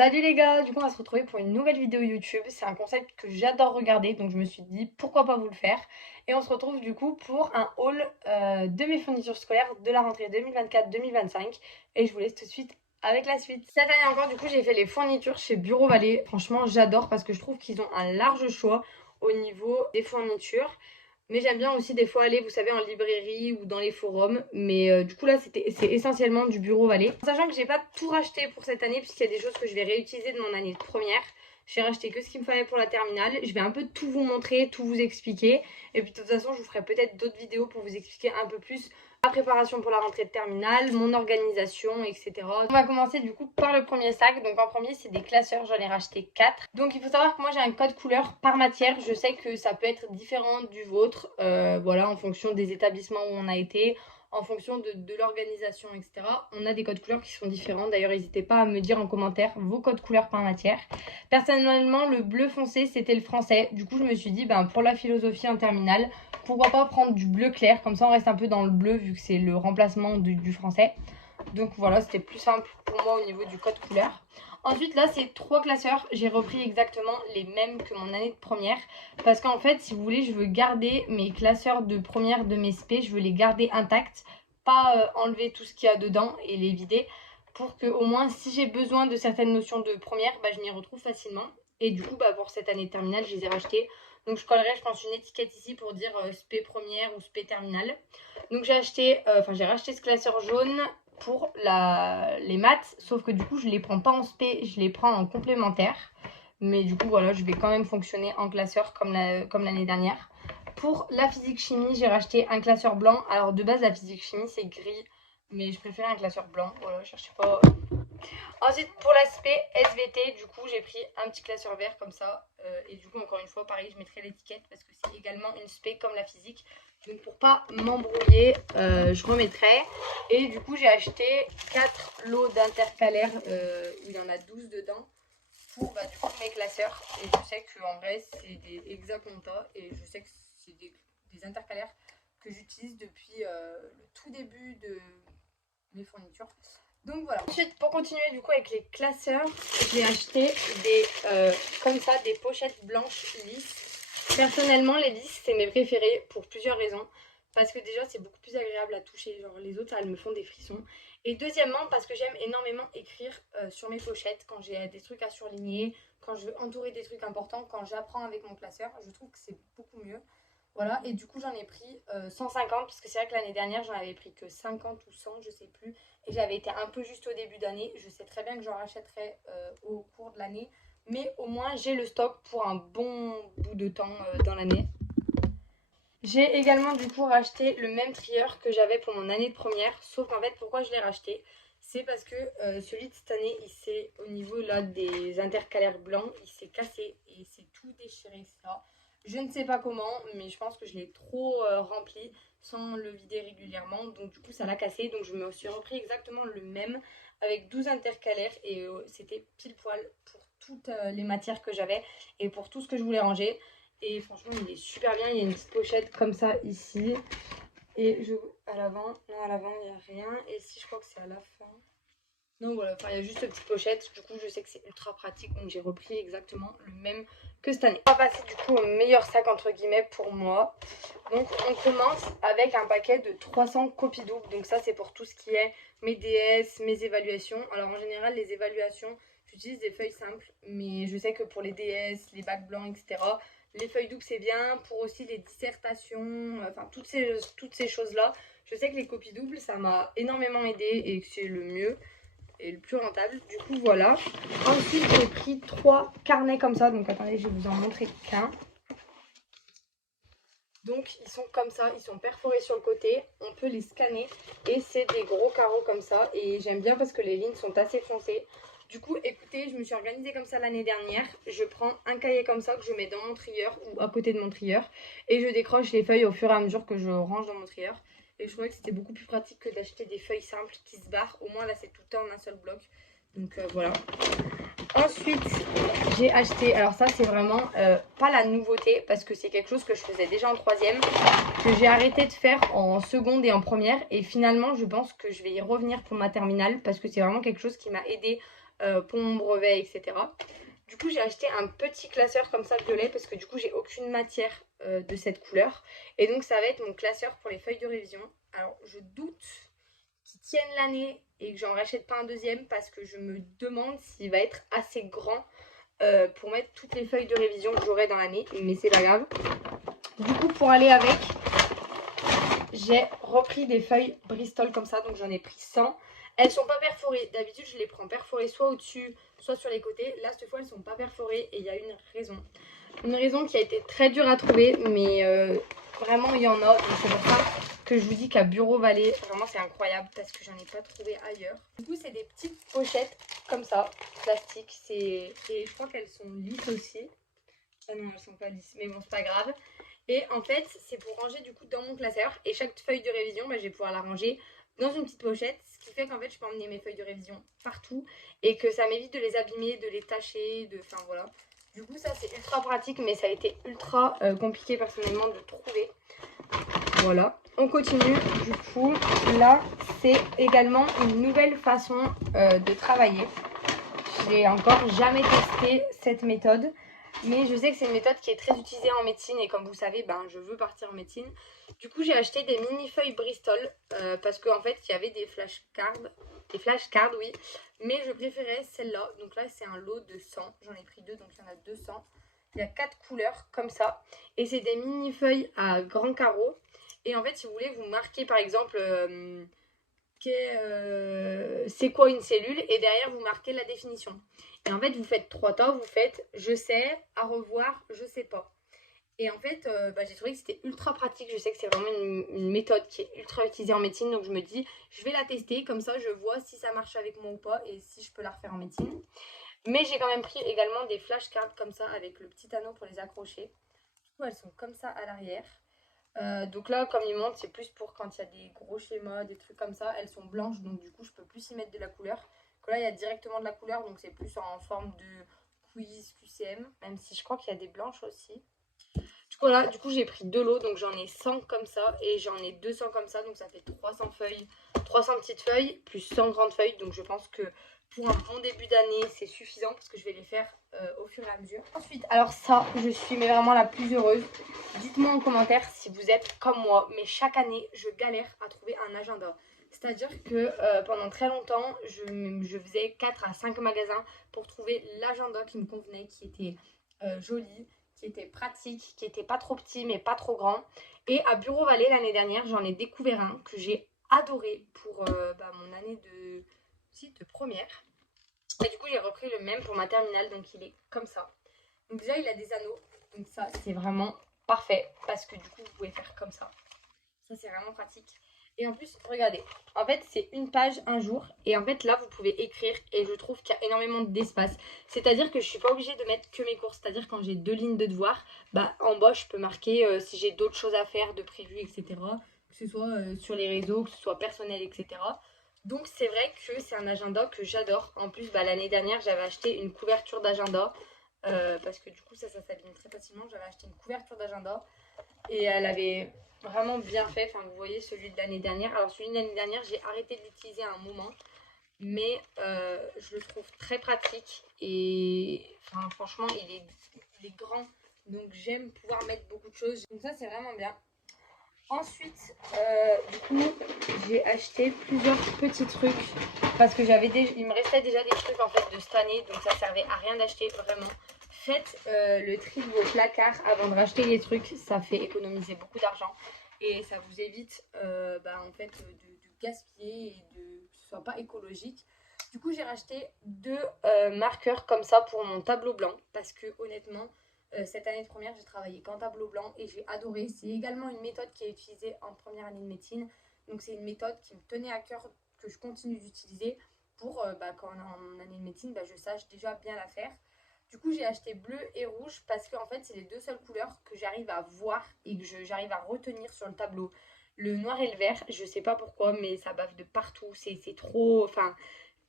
Salut les gars, du coup on va se retrouver pour une nouvelle vidéo YouTube. C'est un concept que j'adore regarder, donc je me suis dit pourquoi pas vous le faire. Et on se retrouve du coup pour un haul de mes fournitures scolaires de la rentrée 2024-2025. Et je vous laisse tout de suite avec la suite. Cette année encore, du coup j'ai fait les fournitures chez Bureau Vallée. Franchement j'adore parce que je trouve qu'ils ont un large choix au niveau des fournitures. Mais j'aime bien aussi des fois aller, vous savez, en librairie ou dans les forums. Mais du coup là, c'est essentiellement du Bureau Vallée. Sachant que j'ai pas tout racheté pour cette année puisqu'il y a des choses que je vais réutiliser de mon année de première. J'ai racheté que ce qu'il me fallait pour la terminale. Je vais un peu tout vous montrer, tout vous expliquer. Et puis de toute façon, je vous ferai peut-être d'autres vidéos pour vous expliquer un peu plus ma préparation pour la rentrée de terminale, mon organisation, etc. On va commencer du coup par le premier sac. Donc en premier, c'est des classeurs, j'en ai racheté 4. Donc il faut savoir que moi j'ai un code couleur par matière. Je sais que ça peut être différent du vôtre, voilà, en fonction des établissements où on a été, en fonction de l'organisation, etc. On a des codes couleurs qui sont différents. D'ailleurs, n'hésitez pas à me dire en commentaire vos codes couleurs par matière. Personnellement, le bleu foncé, c'était le français. Du coup, je me suis dit, pour la philosophie en terminale, pourquoi pas prendre du bleu clair. Comme ça, on reste un peu dans le bleu vu que c'est le remplacement du français. Donc voilà, c'était plus simple pour moi au niveau du code couleur. Ensuite, là, c'est 3 classeurs. J'ai repris exactement les mêmes que mon année de première. Parce qu'en fait, si vous voulez, je veux garder mes classeurs de première de mes SP. Je veux les garder intacts. Pas enlever tout ce qu'il y a dedans et les vider. Pour que, au moins, si j'ai besoin de certaines notions de première, je m'y retrouve facilement. Et du coup, pour cette année de terminale, je les ai rachetés. Donc, je collerai, je pense, une étiquette ici pour dire SP première ou SP terminale. Donc, j'ai racheté ce classeur jaune pour les maths, sauf que du coup je les prends pas en spé, je les prends en complémentaire. Mais du coup voilà, je vais quand même fonctionner en classeur comme l'année dernière. Pour la physique chimie, j'ai racheté un classeur blanc. Alors de base la physique chimie c'est gris, mais je préfère un classeur blanc. Voilà, je cherchais pas. Ensuite pour l'aspect SVT, du coup j'ai pris un petit classeur vert comme ça. Et du coup encore une fois pareil, je mettrai l'étiquette parce que c'est également une spé comme la physique. Donc pour pas m'embrouiller, je remettrai. Et du coup j'ai acheté 4 lots d'intercalaires où il y en a 12 dedans pour du coup mes classeurs. Et je sais qu'en vrai c'est des Hexaconta et je sais que c'est des intercalaires que j'utilise depuis le tout début de mes fournitures. Donc voilà. Ensuite, pour continuer du coup avec les classeurs, j'ai acheté comme ça des pochettes blanches lisses. Personnellement, les lisses, c'est mes préférées pour plusieurs raisons. Parce que déjà, c'est beaucoup plus agréable à toucher. Genre les autres, elles me font des frissons. Et deuxièmement, parce que j'aime énormément écrire sur mes pochettes quand j'ai des trucs à surligner, quand je veux entourer des trucs importants, quand j'apprends avec mon classeur. Je trouve que c'est beaucoup mieux. Voilà, et du coup j'en ai pris 150 parce que c'est vrai que l'année dernière j'en avais pris que 50 ou 100, je sais plus. Et j'avais été un peu juste au début d'année. Je sais très bien que j'en rachèterai au cours de l'année. Mais au moins j'ai le stock pour un bon bout de temps dans l'année. J'ai également du coup racheté le même trieur que j'avais pour mon année de première. Sauf qu'en fait pourquoi je l'ai racheté, c'est parce que celui de cette année, il s'est au niveau là des intercalaires blancs, il s'est cassé et c'est tout déchiré ça. Je ne sais pas comment, mais je pense que je l'ai trop rempli sans le vider régulièrement. Donc du coup ça l'a cassé. Donc je me suis repris exactement le même avec 12 intercalaires et c'était pile poil pour toutes les matières que j'avais et pour tout ce que je voulais ranger. Et franchement il est super bien, il y a une petite pochette comme ça ici. Et à l'avant, non à l'avant il n'y a rien. Et ici je crois que c'est à la fin. Donc voilà, il y a juste une petite pochette. Du coup, je sais que c'est ultra pratique. Donc j'ai repris exactement le même que cette année. On va passer du coup au meilleur sac entre guillemets pour moi. Donc on commence avec un paquet de 300 copies doubles. Donc ça c'est pour tout ce qui est mes DS, mes évaluations. Alors en général les évaluations, j'utilise des feuilles simples. Mais je sais que pour les DS, les bacs blancs, etc., les feuilles doubles c'est bien. Pour aussi les dissertations, enfin toutes ces choses-là. Je sais que les copies doubles ça m'a énormément aidé et que c'est le mieux et le plus rentable. Du coup voilà. Ensuite j'ai pris 3 carnets comme ça. Donc attendez, je vais vous en montrer qu'un. Donc ils sont comme ça, ils sont perforés sur le côté, on peut les scanner et c'est des gros carreaux comme ça et j'aime bien parce que les lignes sont assez foncées. Du coup écoutez, je me suis organisée comme ça l'année dernière, je prends un cahier comme ça que je mets dans mon trieur ou à côté de mon trieur et je décroche les feuilles au fur et à mesure que je range dans mon trieur. Et je trouvais que c'était beaucoup plus pratique que d'acheter des feuilles simples qui se barrent, au moins là c'est tout le temps en un seul bloc. Donc voilà. Ensuite, j'ai acheté, alors ça c'est vraiment pas la nouveauté parce que c'est quelque chose que je faisais déjà en troisième, que j'ai arrêté de faire en seconde et en première et finalement je pense que je vais y revenir pour ma terminale parce que c'est vraiment quelque chose qui m'a aidé pour mon brevet, etc. Du coup, j'ai acheté un petit classeur comme ça violet parce que du coup, j'ai aucune matière de cette couleur. Et donc, ça va être mon classeur pour les feuilles de révision. Alors, je doute qu'ils tiennent l'année et que j'en rachète pas un deuxième parce que je me demande s'il va être assez grand pour mettre toutes les feuilles de révision que j'aurai dans l'année. Mais c'est pas grave. Du coup, pour aller avec, j'ai repris des feuilles Bristol comme ça. Donc, j'en ai pris 100. Elles sont pas perforées. D'habitude, je les prends perforées soit au-dessus, soit sur les côtés. Là, cette fois, elles sont pas perforées et il y a une raison. Une raison qui a été très dure à trouver, mais vraiment, il y en a. Donc, c'est pour ça que je vous dis qu'à Bureau Vallée, vraiment, c'est incroyable parce que j'en ai pas trouvé ailleurs. Du coup, c'est des petites pochettes comme ça, plastique. Et je crois qu'elles sont lisses aussi. Ah non, elles sont pas lisses, mais bon, c'est pas grave. Et en fait, c'est pour ranger du coup dans mon classeur. Et chaque feuille de révision, bah, je vais pouvoir la ranger dans une petite pochette. Ce qui fait qu'en fait, je peux emmener mes feuilles de révision partout. Et que ça m'évite de les abîmer, de les tacher, enfin voilà. Du coup, ça c'est ultra pratique, mais ça a été ultra compliqué personnellement de trouver. Voilà. On continue. Du coup, là, c'est également une nouvelle façon de travailler. J'ai encore jamais testé cette méthode. Mais je sais que c'est une méthode qui est très utilisée en médecine et comme vous savez, ben, je veux partir en médecine. Du coup, j'ai acheté des mini-feuilles Bristol parce qu'en fait, il y avait des flashcards. Des flashcards, oui. Mais je préférais celle-là. Donc là, c'est un lot de 100. J'en ai pris deux, donc il y en a 200. Il y a 4 couleurs comme ça. Et c'est des mini-feuilles à grands carreaux. Et en fait, si vous voulez, vous marquez par exemple c'est quoi une cellule et derrière, vous marquez la définition. Et en fait, vous faites 3 temps, vous faites je sais, à revoir, je sais pas. Et en fait, j'ai trouvé que c'était ultra pratique. Je sais que c'est vraiment une méthode qui est ultra utilisée en médecine. Donc je me dis, je vais la tester. Comme ça, je vois si ça marche avec moi ou pas et si je peux la refaire en médecine. Mais j'ai quand même pris également des flashcards comme ça avec le petit anneau pour les accrocher. Du coup, elles sont comme ça à l'arrière. Donc là, comme ils montrent, c'est plus pour quand il y a des gros schémas, des trucs comme ça. Elles sont blanches, donc du coup, je peux plus y mettre de la couleur. Que là, il y a directement de la couleur, donc c'est plus en forme de quiz, QCM. Même si je crois qu'il y a des blanches aussi. Du coup, là, j'ai pris 2 lots, donc j'en ai 100 comme ça et j'en ai 200 comme ça, donc ça fait 300 feuilles, 300 petites feuilles plus 100 grandes feuilles. Donc je pense que pour un bon début d'année, c'est suffisant parce que je vais les faire au fur et à mesure. Ensuite, alors ça, je suis mais vraiment la plus heureuse. Dites-moi en commentaire si vous êtes comme moi, mais chaque année, je galère à trouver un agenda. C'est-à-dire que pendant très longtemps, je faisais 4 à 5 magasins pour trouver l'agenda qui me convenait, qui était joli, qui était pratique, qui était pas trop petit mais pas trop grand. Et à Bureau Vallée l'année dernière, j'en ai découvert un que j'ai adoré pour mon année de première. Et du coup, j'ai repris le même pour ma terminale, donc il est comme ça. Donc déjà, il a des anneaux, donc ça, c'est vraiment parfait parce que du coup, vous pouvez faire comme ça. Ça, c'est vraiment pratique. Et en plus, regardez, en fait, c'est une page un jour. Et en fait, là, vous pouvez écrire. Et je trouve qu'il y a énormément d'espace. C'est-à-dire que je ne suis pas obligée de mettre que mes cours. C'est-à-dire quand j'ai 2 lignes de devoirs, en bas, je peux marquer si j'ai d'autres choses à faire, de prévues, etc. Que ce soit sur les réseaux, que ce soit personnel, etc. Donc, c'est vrai que c'est un agenda que j'adore. En plus, l'année dernière, j'avais acheté une couverture d'agenda. Parce que du coup, ça s'abîme très facilement. J'avais acheté une couverture d'agenda. Et elle avait vraiment bien fait. Enfin, vous voyez celui de l'année dernière. Alors, celui de l'année dernière, j'ai arrêté de l'utiliser à un moment. Mais je le trouve très pratique. Et enfin, franchement, il est grand. Donc, j'aime pouvoir mettre beaucoup de choses. Donc, ça, c'est vraiment bien. Ensuite, du coup, j'ai acheté plusieurs petits trucs. Parce que il me restait déjà des trucs en fait de cette année. Donc, ça servait à rien d'acheter vraiment. Faites le tri de vos placards avant de racheter les trucs, ça fait économiser beaucoup d'argent et ça vous évite en fait de gaspiller et que ce soit pas écologique. Du coup, j'ai racheté 2 marqueurs comme ça pour mon tableau blanc parce que honnêtement, cette année de première, j'ai travaillé qu'en tableau blanc et j'ai adoré. C'est également une méthode qui est utilisée en première année de médecine. Donc, c'est une méthode qui me tenait à cœur que je continue d'utiliser pour quand en année de médecine, je sache déjà bien la faire. Du coup, j'ai acheté bleu et rouge parce que en fait, c'est les 2 seules couleurs que j'arrive à voir et que j'arrive à retenir sur le tableau. Le noir et le vert, je sais pas pourquoi, mais ça bave de partout. C'est trop. Enfin,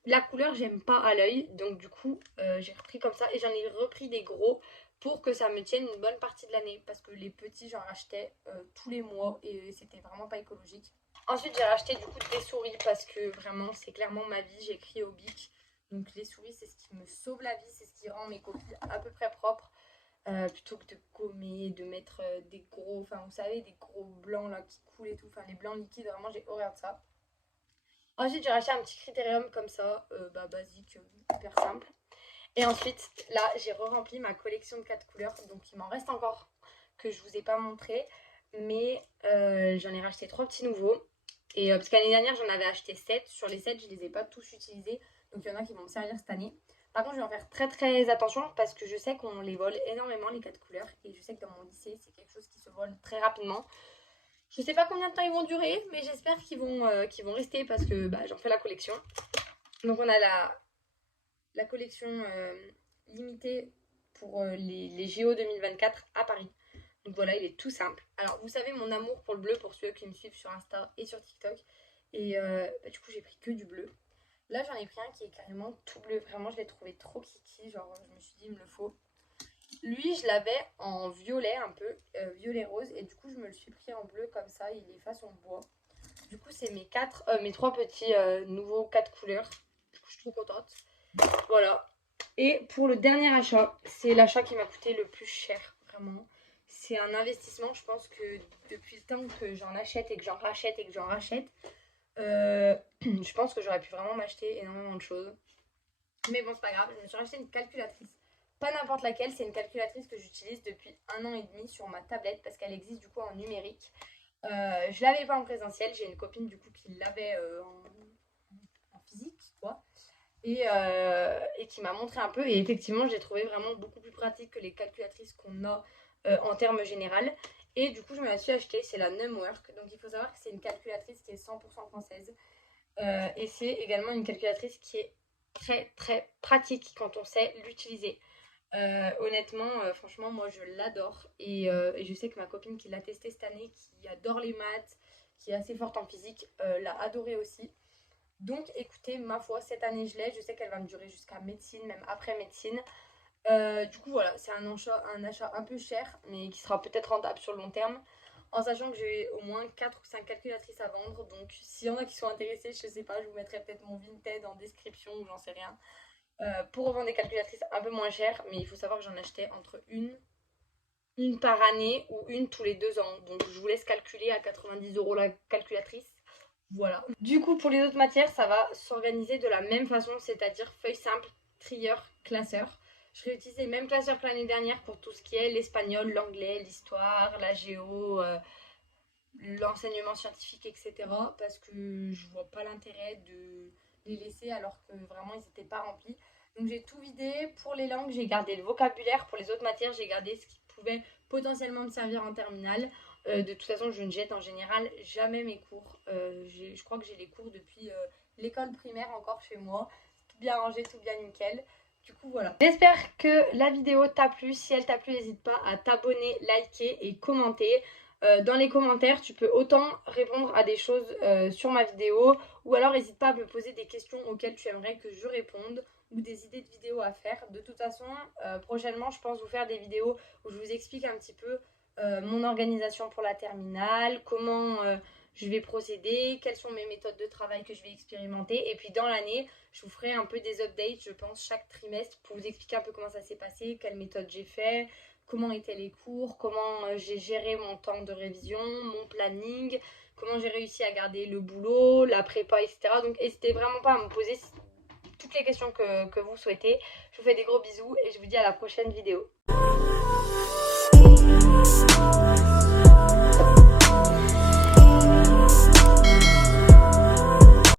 la couleur, j'aime pas à l'œil. Donc, du coup, j'ai repris comme ça et j'en ai repris des gros pour que ça me tienne une bonne partie de l'année. Parce que les petits, j'en rachetais tous les mois et c'était vraiment pas écologique. Ensuite, j'ai racheté du coup des souris parce que vraiment, c'est clairement ma vie. J'écris au bic. Donc les souris, c'est ce qui me sauve la vie, c'est ce qui rend mes copies à peu près propres. Plutôt que de gommer, de mettre des gros, enfin vous savez, des gros blancs là qui coulent et tout, enfin les blancs liquides, vraiment j'ai horreur de ça. Ensuite j'ai racheté un petit critérium comme ça, basique, hyper simple. Et ensuite là j'ai re-rempli ma collection de 4 couleurs, donc il m'en reste encore que je vous ai pas montré, mais j'en ai racheté 3 petits nouveaux. Et parce qu'année dernière j'en avais acheté 7, sur les 7 je les ai pas tous utilisés, donc il y en a qui vont me servir cette année. Par contre, je vais en faire très très attention parce que je sais qu'on les vole énormément les 4 couleurs et je sais que dans mon lycée, c'est quelque chose qui se vole très rapidement. Je sais pas combien de temps ils vont durer, mais j'espère qu'ils vont rester parce que j'en fais la collection. Donc on a la collection limitée pour les JO 2024 à Paris. Donc voilà, il est tout simple. Alors vous savez mon amour pour le bleu pour ceux qui me suivent sur Insta et sur TikTok. Et du coup j'ai pris que du bleu. Là, j'en ai pris un qui est carrément tout bleu. Vraiment, je l'ai trouvé trop kiki. Genre, je me suis dit, il me le faut. Lui, je l'avais en violet un peu, violet rose. Et du coup, je me le suis pris en bleu comme ça. Il est façon bois. Du coup, c'est mes 3 petits nouveaux 4 couleurs. Du coup, je suis trop contente. Voilà. Et pour le dernier achat, c'est l'achat qui m'a coûté le plus cher. Vraiment. C'est un investissement. Je pense que depuis le temps que j'en achète et que j'en rachète et que j'en rachète, je pense que j'aurais pu vraiment m'acheter énormément de choses. Mais bon, c'est pas grave, je me suis racheté une calculatrice. Pas n'importe laquelle, c'est une calculatrice que j'utilise depuis 1 an et demi sur ma tablette parce qu'elle existe du coup en numérique. Je l'avais pas en présentiel, j'ai une copine du coup qui l'avait en physique, quoi. Et qui m'a montré un peu. Et effectivement, j'ai trouvé vraiment beaucoup plus pratique que les calculatrices qu'on a en termes général. Et du coup, je me la suis achetée, c'est la Numwork. Donc il faut savoir que c'est une calculatrice qui est 100% française. Et c'est également une calculatrice qui est très très pratique quand on sait l'utiliser. Honnêtement, franchement, moi je l'adore. Et je sais que ma copine qui l'a testée cette année, qui adore les maths, qui est assez forte en physique, l'a adoré aussi. Donc écoutez, ma foi, cette année je l'ai. Je sais qu'elle va me durer jusqu'à médecine, même après médecine. Du coup, voilà, c'est un achat un peu cher, mais qui sera peut-être rentable sur le long terme. En sachant que j'ai au moins 4 ou 5 calculatrices à vendre. Donc, s'il y en a qui sont intéressés, je sais pas, je vous mettrai peut-être mon Vinted en description ou j'en sais rien. Pour revendre des calculatrices un peu moins chères. Mais il faut savoir que j'en achetais entre une par année ou une tous les 2 ans. Donc, je vous laisse calculer à 90 € la calculatrice. Voilà. Du coup, pour les autres matières, ça va s'organiser de la même façon, c'est-à-dire feuille simple, trieur, classeur. Je réutilise les mêmes classeurs que l'année dernière pour tout ce qui est l'espagnol, l'anglais, l'histoire, la géo, l'enseignement scientifique, etc. Parce que je vois pas l'intérêt de les laisser alors que vraiment ils n'étaient pas remplis. Donc j'ai tout vidé. Pour les langues, j'ai gardé le vocabulaire. Pour les autres matières, j'ai gardé ce qui pouvait potentiellement me servir en terminale. De toute façon, je ne jette en général jamais mes cours. Je crois que j'ai les cours depuis l'école primaire encore chez moi. Tout bien rangé, tout bien nickel. Du coup, voilà. J'espère que la vidéo t'a plu. Si elle t'a plu, n'hésite pas à t'abonner, liker et commenter. Dans les commentaires, tu peux autant répondre à des choses sur ma vidéo ou alors n'hésite pas à me poser des questions auxquelles tu aimerais que je réponde ou des idées de vidéos à faire. De toute façon, prochainement, je pense vous faire des vidéos où je vous explique un petit peu mon organisation pour la terminale, comment je vais procéder, quelles sont mes méthodes de travail que je vais expérimenter. Et puis dans l'année, je vous ferai un peu des updates, je pense, chaque trimestre pour vous expliquer un peu comment ça s'est passé, quelle méthode j'ai fait, comment étaient les cours, comment j'ai géré mon temps de révision, mon planning, comment j'ai réussi à garder le boulot, la prépa, etc. Donc n'hésitez vraiment pas à me poser toutes les questions que vous souhaitez. Je vous fais des gros bisous et je vous dis à la prochaine vidéo.